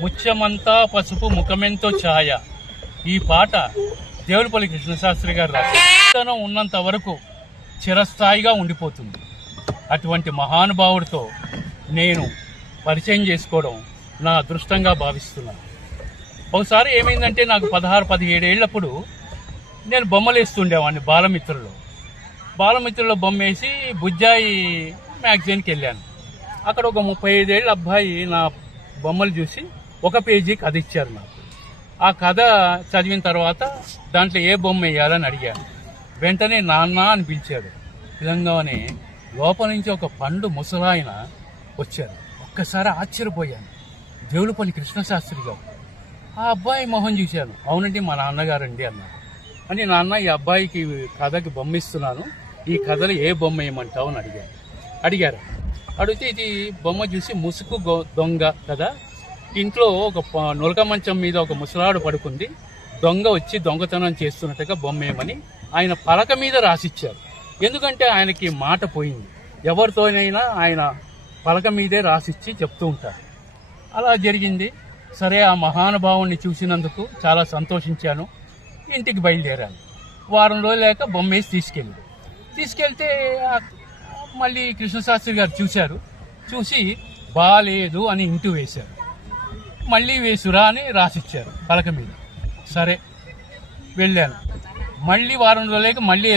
ముత్యమంతా పసుపు ముఖమెంతో ఛాయ. ఈ పాట దేవులపల్లి కృష్ణశాస్త్రి గారు రాసిన ఉన్నంత వరకు చిరస్థాయిగా ఉండిపోతుంది. అటువంటి మహానుభావుడితో నేను పరిచయం చేసుకోవడం నా అదృష్టంగా భావిస్తున్నాను. ఒకసారి ఏమైందంటే, నాకు 16-17 ఏళ్ళప్పుడు నేను బొమ్మలు వేస్తుండేవాడిని బాలమిత్రుల్లో బొమ్మ వేసి బుజ్జాయి మ్యాగజైన్కి వెళ్ళాను. అక్కడ ఒక 35 ఏళ్ళ అబ్బాయి నా బొమ్మలు చూసి ఒక పేజీ కథ ఇచ్చారు నాకు. ఆ కథ చదివిన తర్వాత దాంట్లో ఏ బొమ్మ వేయాలని అడిగాను. వెంటనే నాన్న అని పిలిచాడు. పిలంగానే లోపల నుంచి ఒక పండు ముసలాయన వచ్చారు. ఒక్కసారి ఆశ్చర్యపోయాను. దేవులపల్లి కృష్ణశాస్త్రి గారు. ఆ అబ్బాయి మొహం చూశాను. అవునండి, మా నాన్నగారండి అన్నారు. అని నాన్న, ఈ అబ్బాయికి కథకి బొమ్మ ఇస్తున్నాను, ఈ కథలో ఏ బొమ్మ వేయమంటావు అని అడిగారు. అడిగితే ఇది బొమ్మ చూసి ముసుగు దొంగ కదా, ఇంట్లో ఒక నులక మంచం మీద ఒక ముసలాడు పడుకుంది, దొంగ వచ్చి దొంగతనం చేస్తున్నట్టుగా బొమ్మ వేయమని ఆయన పలక మీద రాసిచ్చారు. ఎందుకంటే ఆయనకి మాట పోయింది. ఎవరితోనైనా ఆయన పలక మీదే రాసిచ్చి చెప్తూ ఉంటారు. అలా జరిగింది. సరే, ఆ మహానుభావుణ్ణి చూసినందుకు చాలా సంతోషించాను. ఇంటికి బయలుదేరాను. వారం రోజులు లేక బొమ్మ వేసి తీసుకెళ్తే మళ్ళీ కృష్ణశాస్త్రి గారు చూశారు. చూసి బాలేదు అని ఇంటూ వేశారు. మళ్ళీ వేసురా అని రాసిచ్చారు పలక మీద. సరే, వెళ్ళాను. మళ్ళీ వారం రోజులేక మళ్ళీ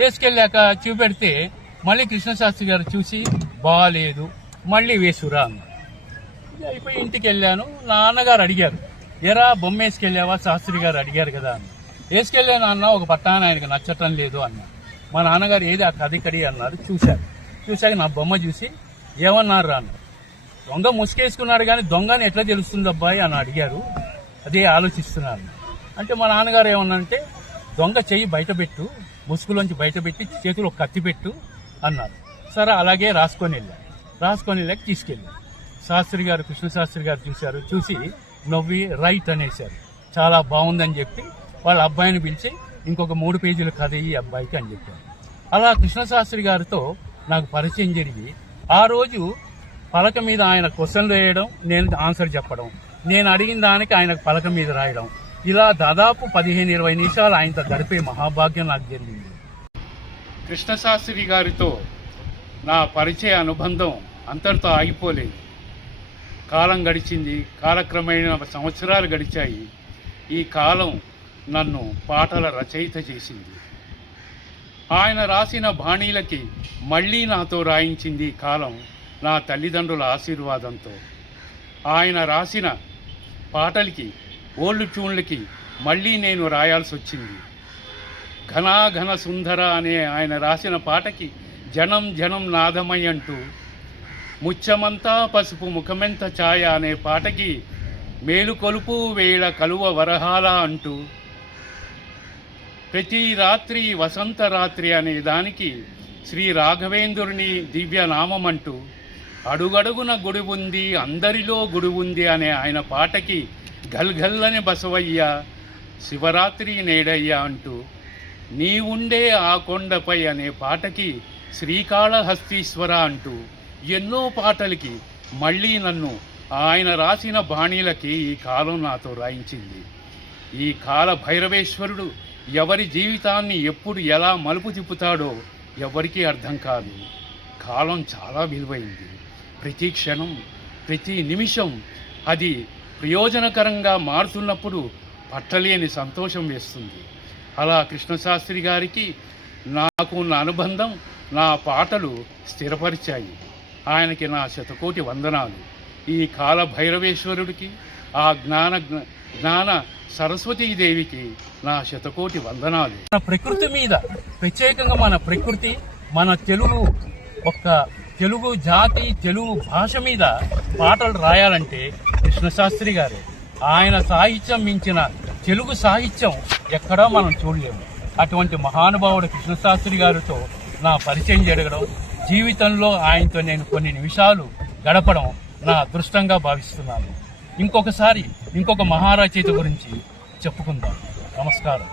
వేసుకెళ్ళాక చూపెడితే మళ్ళీ కృష్ణశాస్త్రి గారు చూసి బాలేదు, మళ్ళీ వేసురా అన్నారు. అయిపోయి ఇంటికి వెళ్ళాను. నాన్నగారు అడిగారు, ఎరా బొమ్మ వేసుకెళ్ళావా, శాస్త్రి గారు అడిగారు కదా అన్న. వేసుకెళ్ళాను అన్న, ఒక పట్టాన ఆయనకు నచ్చటం లేదు అన్న. మా నాన్నగారు ఏది ఆ కదికడి అన్నారు. చూశాక నా బొమ్మ చూసి ఏమన్నారు అన్నారు. దొంగ ముసుకేసుకున్నాడు కానీ దొంగని ఎట్లా తెలుస్తుంది అబ్బాయి అని అడిగారు. అదే ఆలోచిస్తున్నారు. అంటే మా నాన్నగారు ఏమన్నారంటే, దొంగ చెయ్యి బయటపెట్టు, ముసుగులోంచి బయటపెట్టి చేతులు ఒక కత్తి పెట్టు అన్నారు. సరే, అలాగే రాసుకొని వెళ్ళాక తీసుకెళ్ళాను. శాస్త్రి గారు, కృష్ణశాస్త్రి గారు చూశారు. చూసి నవ్వి రైట్ అనేశారు. చాలా బాగుందని చెప్పి వాళ్ళ అబ్బాయిని పిలిచి ఇంకొక 3 పేజీల కథ ఈ అబ్బాయికి అని చెప్పారు. అలా కృష్ణశాస్త్రి గారితో నాకు పరిచయం జరిగి, ఆ రోజు పలక మీద ఆయన క్వశ్చన్లు వేయడం, నేను ఆన్సర్ చెప్పడం, నేను అడిగిన దానికి ఆయనకు పలక మీద రాయడం, ఇలా దాదాపు 15-20 నిమిషాలు ఆయనతో గడిపే మహాభాగ్యం నాకు జరిగింది. కృష్ణశాస్త్రి గారితో నా పరిచయ అనుబంధం అంతటితో ఆగిపోలేదు. కాలం గడిచింది. కాలక్రమేణా సంవత్సరాలు గడిచాయి. ఈ కాలం నన్ను పాటల రచయిత చేసింది. ఆయన రాసిన బాణీలకి మళ్ళీ నాతో రాయించింది కాలం, నా తల్లిదండ్రుల ఆశీర్వాదంతో. ఆయన రాసిన పాటలకి, ఓల్డ్ ట్యూన్లకి మళ్ళీ నేను రాయాల్సి వచ్చింది. ఘనాఘన సుందర అనే ఆయన రాసిన పాటకి జనం జనం నాదమై అంటూ, ముత్యమంతా పసుపు ముఖమెంత ఛాయ అనే పాటకి మేలుకొలుపు వేళ కలువ వరహాల అంటూ, ప్రతి రాత్రి వసంత రాత్రి అనే దానికి శ్రీ రాఘవేంద్రుని దివ్య నామమంటూ, అడుగడుగున గుడి ఉంది అందరిలో గుడి ఉంది అనే ఆయన పాటకి గల్గల్లని బసవయ్య శివరాత్రి నేడయ్య అంటూ, నీ ఉండే ఆ కొండపై అనే పాటకి శ్రీకాళహస్తీశ్వర అంటూ, ఎన్నో పాటలకి మళ్ళీ నన్ను ఆయన రాసిన బాణీలకి ఈ కాలం నాతో రాయించింది. ఈ కాల భైరవేశ్వరుడు ఎవరి జీవితాన్ని ఎప్పుడు ఎలా మలుపు తిప్పుతాడో ఎవరికీ అర్థం కాదు. కాలం చాలా విలువైంది. ప్రతి క్షణం, ప్రతి నిమిషం అది ప్రయోజనకరంగా మారుతున్నప్పుడు పట్టలేని సంతోషం వేస్తుంది. అలా కృష్ణశాస్త్రి గారికి నాకు ఉన్న అనుబంధం, నా పాటలు స్థిరపరిచాయి. ఆయనకి నా శతకోటి వందనాలు. ఈ కాల భైరవేశ్వరుడికి, ఆ జ్ఞాన సరస్వతీదేవికి నా శతకోటి వందనాలు. మన ప్రకృతి మీద, ప్రత్యేకంగా మన ప్రకృతి, మన తెలుగు జాతి, తెలుగు భాష మీద పాటలు రాయాలంటే కృష్ణశాస్త్రి గారు. ఆయన సాహిత్యం మించిన తెలుగు సాహిత్యం ఎక్కడా మనం చూడలేము. అటువంటి మహానుభావుడు కృష్ణశాస్త్రి గారితో నా పరిచయం జరగడం, జీవితంలో ఆయనతో నేను కొన్ని నిమిషాలు గడపడం నా అదృష్టంగా భావిస్తున్నాను. ఇంకొక మహారచయిత గురించి చెప్పుకుందాం. నమస్కారం.